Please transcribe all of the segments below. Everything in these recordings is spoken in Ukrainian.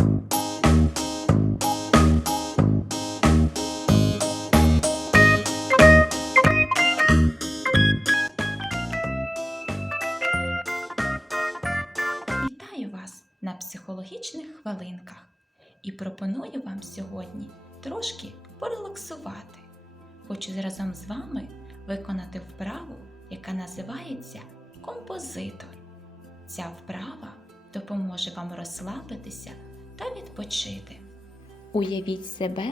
Вітаю вас на психологічних хвилинках і пропоную вам сьогодні трошки порелаксувати. Хочу разом з вами виконати вправу, яка називається композитор. Ця вправа допоможе вам розслабитися та відпочити. Уявіть себе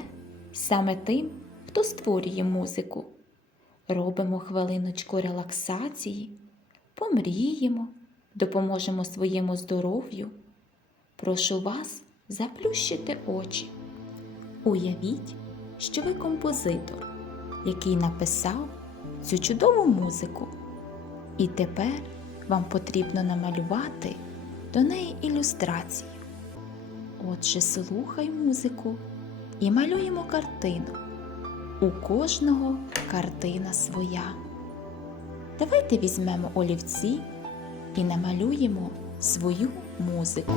саме тим, хто створює музику. Робимо хвилиночку релаксації, помріємо, допоможемо своєму здоров'ю. Прошу вас заплющити очі. Уявіть, що ви композитор, який написав цю чудову музику. І тепер вам потрібно намалювати до неї ілюстрацію. Отже, слухай музику і малюємо картину. У кожного картина своя. Давайте візьмемо олівці і намалюємо свою музику.